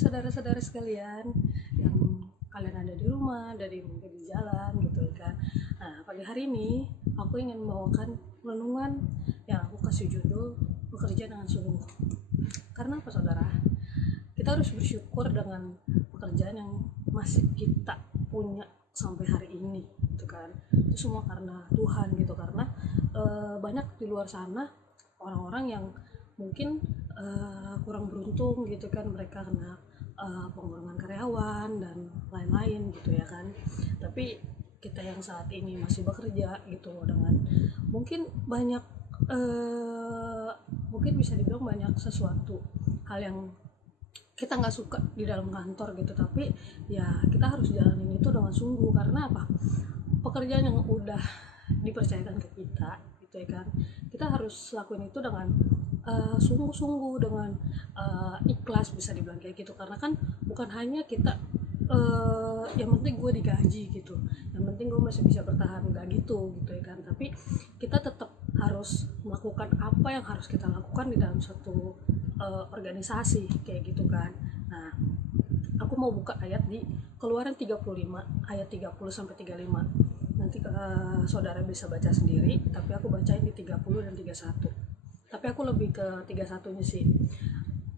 saudara-saudara sekalian yang kalian ada di rumah, dari mungkin di jalan gitu kan. Nah, pagi hari ini aku ingin membawakan renungan yang aku kasih judul bekerja dengan sungguh. Karena apa saudara? Kita harus bersyukur dengan pekerjaan yang masih kita punya sampai hari ini gitu kan. Itu semua karena Tuhan gitu, karena banyak di luar sana orang-orang yang mungkin kurang beruntung gitu kan, mereka kena pengurangan karyawan dan lain-lain gitu ya kan. Tapi kita yang saat ini masih bekerja gitu dengan mungkin banyak mungkin bisa dibilang banyak sesuatu hal yang kita nggak suka di dalam kantor gitu, tapi ya kita harus jalanin itu dengan sungguh. Karena apa? Pekerjaan yang udah dipercayakan ke kita gitu ya kan, kita harus lakuin itu dengan sungguh-sungguh, dengan ikhlas, bisa dibilang kayak gitu. Karena kan bukan hanya kita yang penting gue digaji gitu, yang penting gue masih bisa bertahan, enggak gitu ya kan. Tapi kita tetap harus melakukan apa yang harus kita lakukan di dalam satu organisasi kayak gitu kan. Nah, aku mau buka ayat di Keluaran 35 ayat 30 sampai 35. Nanti saudara bisa baca sendiri, tapi aku bacain di 30 dan 31. Tapi aku lebih ke 31-nya sih.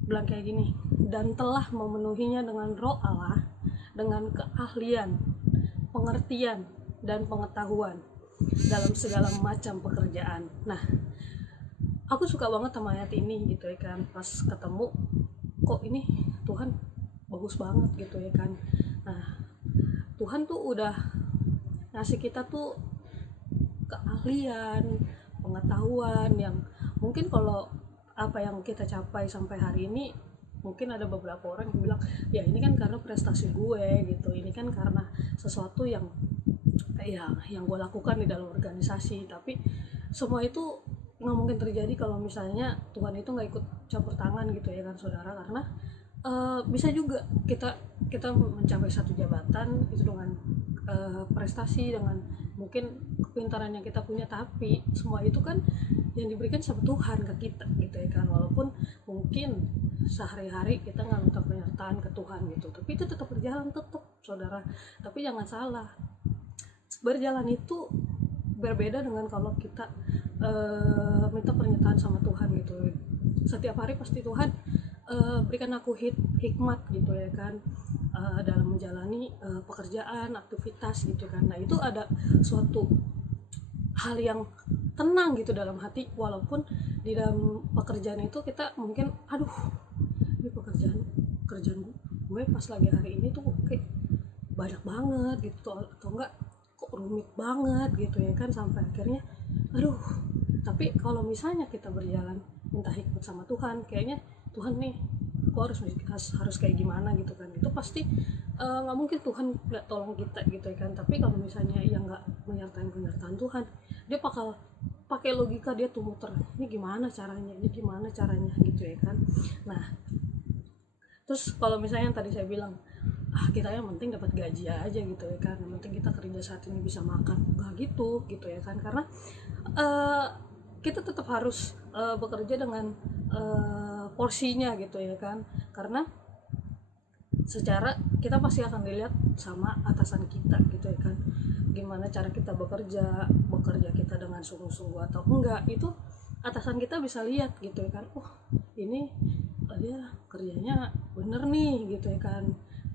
Bilang kayak gini, dan telah memenuhinya dengan roh Allah, dengan keahlian, pengertian, dan pengetahuan dalam segala macam pekerjaan. Nah, aku suka banget sama ayat ini gitu ya kan. Pas ketemu, kok ini Tuhan bagus banget gitu ya kan. Nah, Tuhan tuh udah ngasih kita tuh keahlian, pengetahuan yang mungkin kalau apa yang kita capai sampai hari ini, mungkin ada beberapa orang yang bilang, ya ini kan karena prestasi gue gitu, ini kan karena sesuatu yang yang gue lakukan di dalam organisasi. Tapi semua itu nggak mungkin terjadi kalau misalnya Tuhan itu nggak ikut campur tangan gitu ya kan saudara. Karena bisa juga kita mencapai satu jabatan itu dengan prestasi, dengan mungkin kepintaran yang kita punya, tapi semua itu kan yang diberikan sama Tuhan ke kita gitu ya kan. Walaupun mungkin sehari-hari kita nggak minta penyertaan ke Tuhan gitu, tapi itu tetap berjalan tetap saudara. Tapi jangan salah, berjalan itu berbeda dengan kalau kita minta pernyataan sama Tuhan gitu. Setiap hari pasti Tuhan berikan aku hikmat gitu ya kan, dalam menjalani pekerjaan, aktivitas gitu kan. Nah, itu ada suatu hal yang tenang gitu dalam hati, walaupun di dalam pekerjaan itu kita mungkin aduh, ini kerjaan gue pas lagi hari ini tuh kayak banyak banget gitu, atau enggak kok rumit banget gitu ya kan, sampai akhirnya aduh. Tapi kalau misalnya kita berjalan minta hikmat sama Tuhan, kayaknya Tuhan nih kok harus kayak gimana gitu kan, itu pasti nggak mungkin Tuhan nggak tolong kita gitu ya kan. Tapi kalau misalnya yang nggak menyertai Tuhan, dia bakal pakai logika, dia tuh muter, ini gimana caranya gitu ya kan. Nah, terus kalau misalnya yang tadi saya bilang, kita yang penting dapat gaji aja gitu ya kan, yang penting kita kerja saat ini bisa makan, nggak gitu ya kan. Karena kita tetap harus bekerja dengan porsinya gitu ya kan. Karena secara kita pasti akan dilihat sama atasan kita gitu ya kan, gimana cara kita bekerja kita dengan sungguh-sungguh atau enggak, itu atasan kita bisa lihat gitu ya kan. Ini dia kerjanya bener nih gitu ya kan,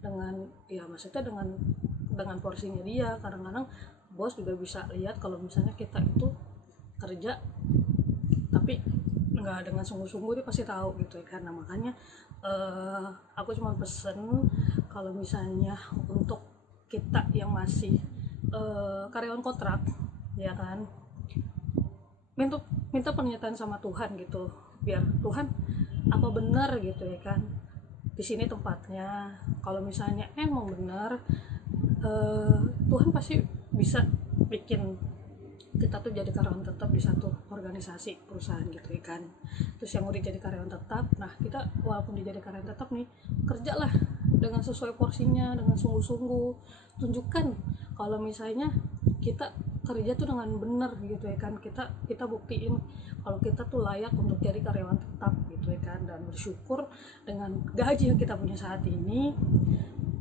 dengan ya maksudnya dengan porsinya dia. Kadang-kadang bos juga bisa lihat kalau misalnya kita itu kerja tapi nggak dengan sungguh-sungguh, dia pasti tahu gitu ya. Karena makanya aku cuma pesen kalau misalnya untuk kita yang masih karyawan kontrak ya kan, minta pernyataan sama Tuhan gitu, biar Tuhan apa benar gitu ya kan, di sini tempatnya. Kalau misalnya emang benar, Tuhan pasti bisa bikin kita tuh jadi karyawan tetap di satu organisasi perusahaan gitu ya kan. Terus yang udah jadi karyawan tetap, nah kita walaupun dijadi karyawan tetap nih, kerjalah dengan sesuai porsinya, dengan sungguh-sungguh. Tunjukkan kalau misalnya kita kerja tuh dengan benar gitu ya kan, kita buktiin kalau kita tuh layak untuk jadi karyawan tetap gitu ya kan, dan bersyukur dengan gaji yang kita punya saat ini,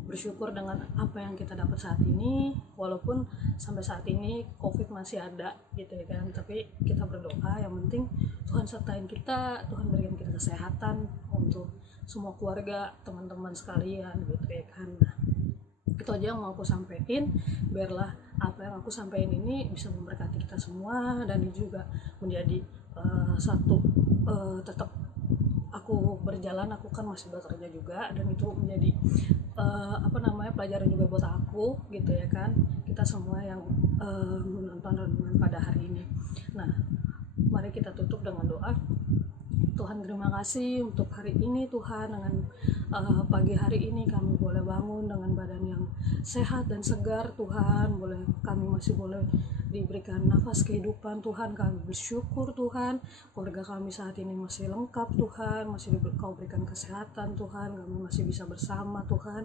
bersyukur dengan apa yang kita dapat saat ini, walaupun sampai saat ini COVID masih ada gitu ya kan, tapi kita berdoa yang penting Tuhan sertain kita, Tuhan berikan kita kesehatan untuk semua keluarga, teman-teman sekalian gitu ya kan. Nah, itu aja yang mau aku sampaikan, biarlah apa yang aku sampaikan ini bisa memberkati kita semua, dan ini juga menjadi satu tetap aku berjalan, aku kan masih bekerja juga, dan itu menjadi pelajaran juga buat aku gitu ya kan, kita semua yang menonton renungan pada hari ini. Nah, mari kita tutup dengan doa. Tuhan, terima kasih untuk hari ini Tuhan, dengan pagi hari ini kami boleh bangun dengan badan yang sehat dan segar Tuhan, kami masih boleh diberikan nafas kehidupan Tuhan. Kami bersyukur Tuhan, keluarga kami saat ini masih lengkap Tuhan, masih Kau berikan kesehatan Tuhan, kami masih bisa bersama Tuhan.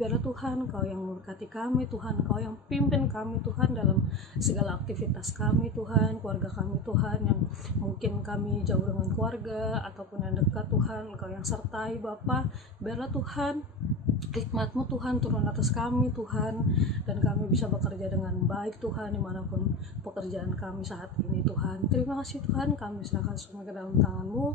Biarlah Tuhan Kau yang memberkati kami Tuhan, Kau yang pimpin kami Tuhan dalam segala aktivitas kami Tuhan, keluarga kami Tuhan, yang mungkin kami jauh dengan keluarga ataupun yang dekat Tuhan, Kau yang sertai Bapa. Biarlah Tuhan hikmat-Mu Tuhan turun atas kami Tuhan, dan kami bisa bekerja dengan baik Tuhan dimanapun pekerjaan kami saat ini Tuhan. Terima kasih Tuhan, kami serahkan semua ke dalam tangan-Mu.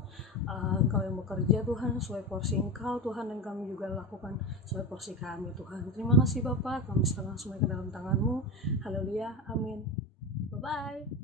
Engkau yang bekerja Tuhan sesuai porsi Engkau Tuhan, dan kami juga lakukan sesuai porsi kami Tuhan. Terima kasih Bapa, kami serahkan semua ke dalam tangan-Mu. Haleluya, amin. Bye bye.